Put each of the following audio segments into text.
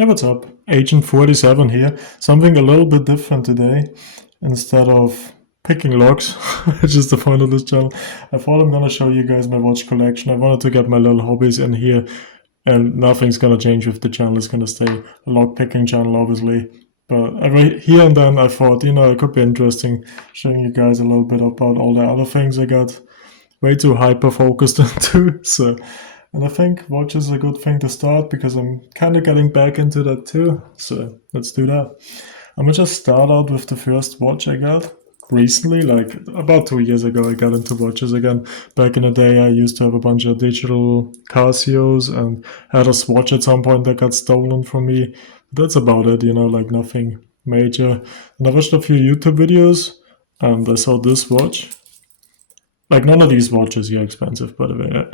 Hey, what's up? Agent 47 here. Something a little bit different today. Instead of picking locks, which is the point of this channel, I thought I'm gonna show you guys my watch collection. I wanted to get my little hobbies in here, and nothing's gonna change with the channel. It's gonna stay a lock picking channel, obviously. But every here and then I thought, it could be interesting showing you guys a little bit about all the other things I got way too hyper focused into. And I think watch is a good thing to start because I'm kind of getting back into that too. So let's do that. I'm gonna just start out with the first watch I got recently, like about 2 years ago. I got into watches again. Back in the day, I used to have a bunch of digital Casios and had a Swatch at some point that got stolen from me. That's about it, like nothing major. And I watched a few YouTube videos and I saw this watch. Like none of these watches are expensive, by the way.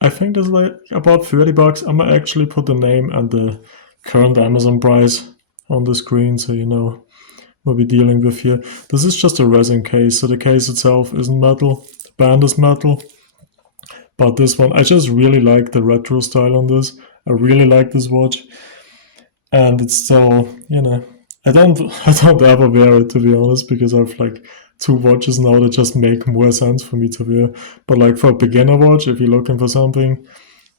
I think there's like about 30 bucks. I'm gonna actually put the name and the current Amazon price on the screen so you know what we're dealing with here. This is just a resin case, so the case itself isn't metal. The band is metal. But this one, I just really like the retro style on this. I really like this watch. And it's still, I don't ever wear it, to be honest, because I've like two watches now that just make more sense for me to wear. But like for a beginner watch, if you're looking for something,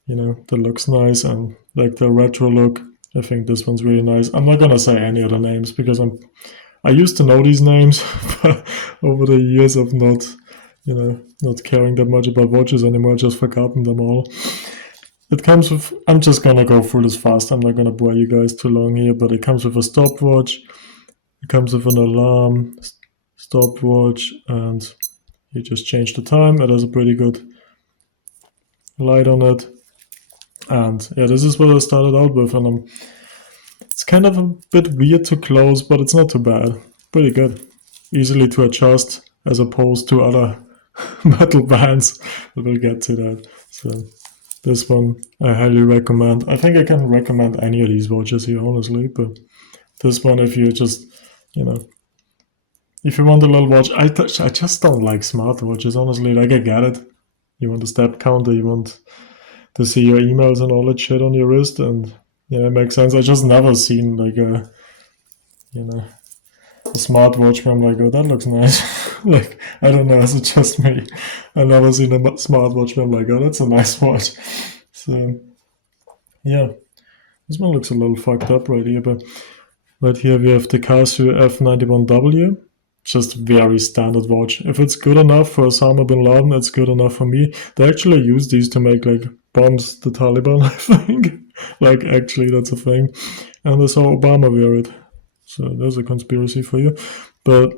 that looks nice and like the retro look, I think this one's really nice. I'm not gonna say any other names because I used to know these names, but over the years of not caring that much about watches anymore, just forgotten them all. It comes with, I'm just gonna go through this fast, I'm not gonna bore you guys too long here, but it comes with a stopwatch, it comes with an alarm, stopwatch, and you just change the time. It has a pretty good light on it. And yeah, this is what I started out with, and it's kind of a bit weird to close, but it's not too bad. Pretty good. Easily to adjust as opposed to other metal bands. We'll get to that. So this one I highly recommend. I think I can recommend any of these watches here, honestly, but this one, if you just, if you want a little watch, I just don't like smartwatches, honestly. Like, I get it. You want a step counter, you want to see your emails and all that shit on your wrist, and yeah, it makes sense. I just never seen like a smartwatch where I'm like, oh, that looks nice. Like, I don't know, is it just me? I never seen a smartwatch where I'm like, oh, that's a nice watch. So yeah, this one looks a little fucked up right here, but right here we have the Casio F91W. Just very standard watch. If it's good enough for Osama bin Laden, it's good enough for me. They actually use these to make like bombs the Taliban, I think. Like, actually, that's a thing. And I saw Obama wear it. So there's a conspiracy for you. But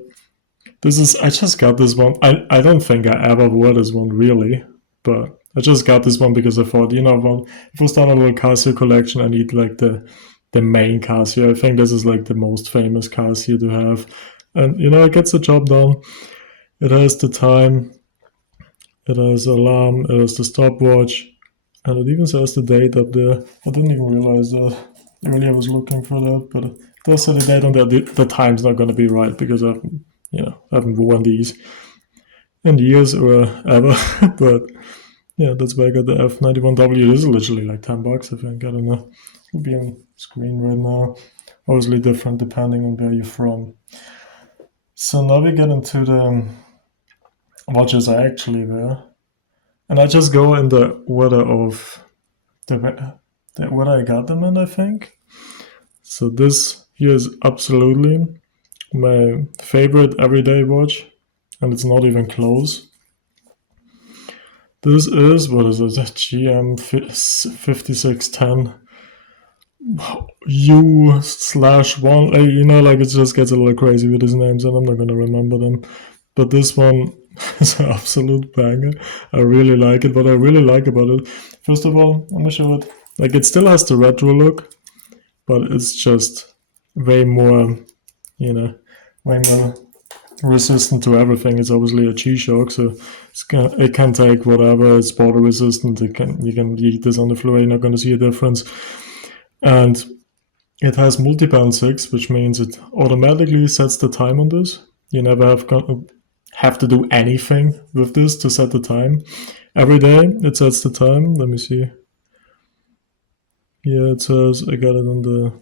I just got this one. I don't think I ever wore this one really, but I just got this one because I thought, well, if I start a little Casio collection, I need like the main Casio. I think this is like the most famous Casio to have. And it gets the job done. It has the time, it has alarm, it has the stopwatch, and it even says the date up there. I didn't even realize that. Earlier I was looking for that, but it does say the date on there. The time's not going to be right because I haven't worn these in years or ever. But yeah, that's why I got the F91W. This is literally like 10 bucks, I think. I don't know. It'll be on screen right now. Obviously different depending on where you're from. So now we get into the watches I actually wear. And I just go in the order of the order I got them in, I think. So this here is absolutely my favorite everyday watch, and it's not even close. This is, what is it, GM 5610 U/1. Like, it just gets a little crazy with these names, and I'm not gonna remember them. But this one is an absolute banger. I really like it. What I really like about it, first of all, I'm gonna show it. Like, it still has the retro look, but it's just way more, way more resistant to everything. It's obviously a G-Shock, so it can take whatever. It's water resistant. You can eat this on the floor. You're not gonna see a difference. And it has multi-band 6, which means it automatically sets the time on this. You never have to do anything with this to set the time. Every day it sets the time. Let me see. Yeah, it says I got it on the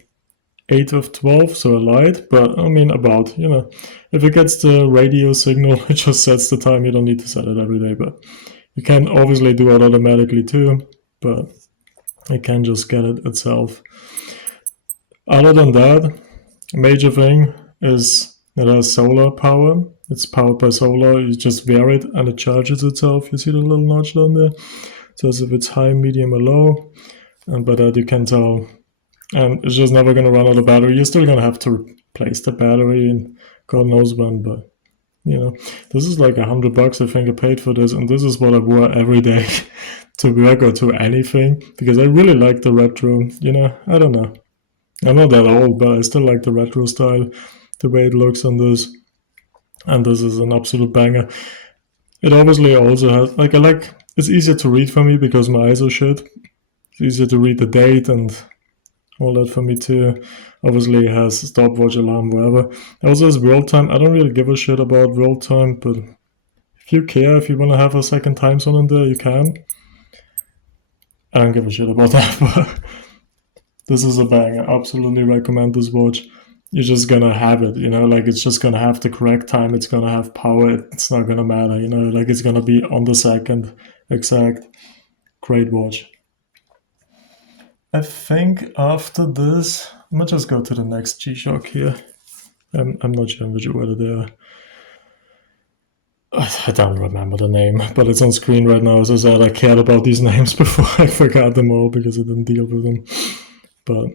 8 of 12, so a light, but I mean about, if it gets the radio signal, it just sets the time. You don't need to set it every day, but you can obviously do it automatically too, but it can just get it itself. Other than that, major thing is it has solar power. It's powered by solar. You just wear it and it charges itself. You see the little notch down there? So as if it's high, medium, or low. And by that you can tell. And it's just never going to run out of battery. You're still going to have to replace the battery and God knows when. But, this is like $100 I think I paid for this. And this is what I wore every day to work or to anything. Because I really like the retro. I don't know. I'm not that old, but I still like the retro style, the way it looks on this. And this is an absolute banger. It obviously also has, it's easier to read for me because my eyes are shit. It's easier to read the date and all that for me too. Obviously it has stopwatch, alarm, whatever. It also has world time. I don't really give a shit about world time, but if you care, if you want to have a second time zone in there, you can. I don't give a shit about that, but this is a banger. I absolutely recommend this watch. You're just gonna have it, it's just gonna have the correct time, it's gonna have power, it's not gonna matter, it's gonna be on the second exact. Great watch. I think after this, I might just go to the next G-Shock here. I'm not sure whether they're. I don't remember the name, but it's on screen right now. As I said, I cared about these names before I forgot them all because I didn't deal with them. But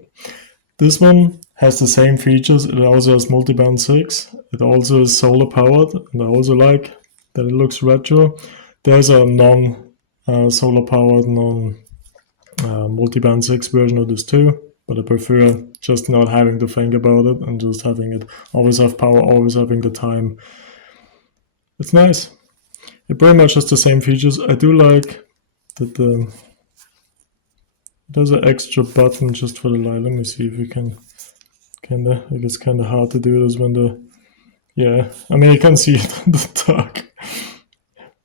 this one has the same features. It also has multi-band 6. It also is solar powered, and I also like that it looks retro. There's a non-solar powered, multi-band 6 version of this too, but I prefer just not having to think about it and just having it always have power, always having the time. It's nice. It pretty much has the same features. I do like that there's an extra button just for the light. Let me see if we can it's kind of hard to do this when you can see it in the dark,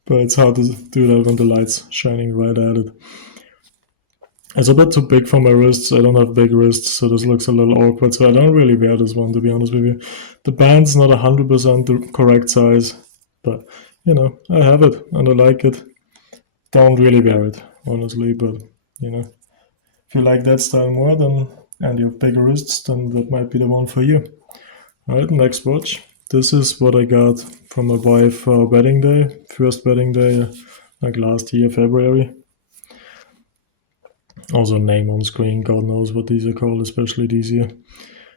but it's hard to do that when the light's shining right at it. It's a bit too big for my wrists. I don't have big wrists, so this looks a little awkward. So I don't really wear this one, to be honest with you. The band's not 100% the correct size, but I have it and I like it. Don't really wear it, honestly, but if you like that style more, and you have bigger wrists, then that might be the one for you. Alright, next watch. This is what I got from my wife for wedding day, first wedding day, like last year, February. Also name on screen, God knows what these are called, especially these here.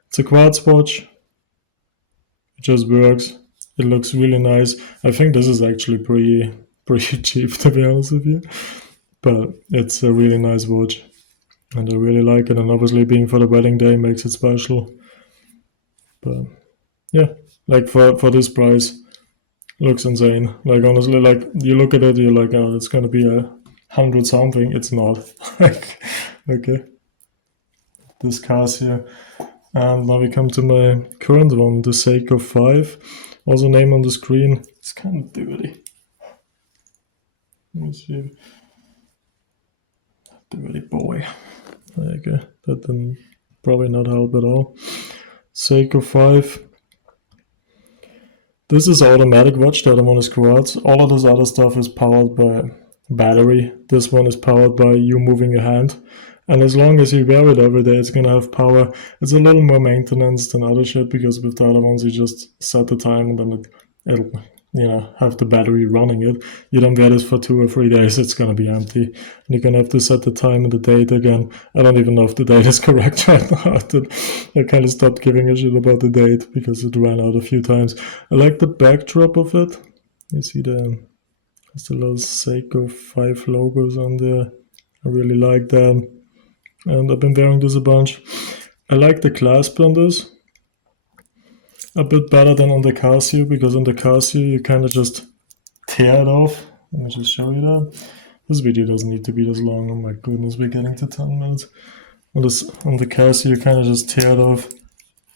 It's a quartz watch. It just works. It looks really nice. I think this is actually pretty cheap, to be honest with you. But it's a really nice watch. And I really like it. And obviously being for the wedding day makes it special. But yeah, like for this price, looks insane. Like honestly, like you look at it, you're like, oh, it's gonna be 100 something. It's not. Okay. This Casio. And now we come to my current one, the Seiko 5. Also name on the screen. It's kind of dirty. Let me see. Dirty boy. There you go. That didn't probably not help at all. Seiko 5. This is automatic watch, the other one is quartz. All of this other stuff is powered by battery. This one is powered by you moving your hand. And as long as you wear it every day, it's gonna have power. It's a little more maintenance than other shit because with the other ones you just set the time and then it'll have the battery running it. You don't wear this for 2 or 3 days, it's gonna be empty. And you're gonna have to set the time and the date again. I don't even know if the date is correct right now. I kind of stopped giving a shit about the date because it ran out a few times. I like the backdrop of it. You see there's the little Seiko 5 logos on there. I really like that. And I've been wearing this a bunch. I like the clasp on this a bit better than on the Casio, because on the Casio you kind of just tear it off. Let me just show you that. This video doesn't need to be this long. Oh my goodness, we're getting to 10 minutes. On the Casio you kind of just tear it off.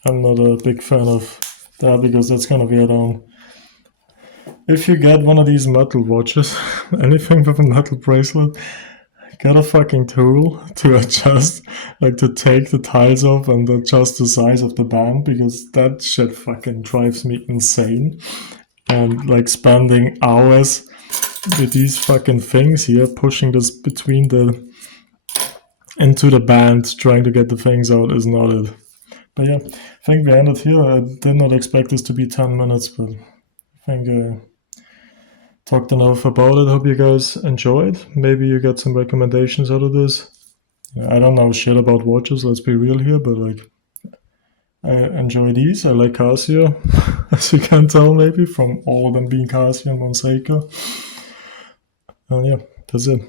I'm not a big fan of that because that's gonna wear down. If you get one of these metal watches, anything with a metal bracelet, get a fucking tool to adjust, like to take the tiles off and adjust the size of the band, because that shit fucking drives me insane. And like spending hours with these fucking things here, pushing this between the into the band, trying to get the things out is not it. But yeah, I think we ended here. I did not expect this to be 10 minutes, but I think talked enough about it. Hope you guys enjoyed. Maybe you got some recommendations out of this. I don't know shit about watches, let's be real here, but like, I enjoy these. I like Casio, as you can tell maybe from all of them being Casio and Monseca. And yeah, that's it.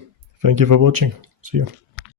Thank you for watching. See you.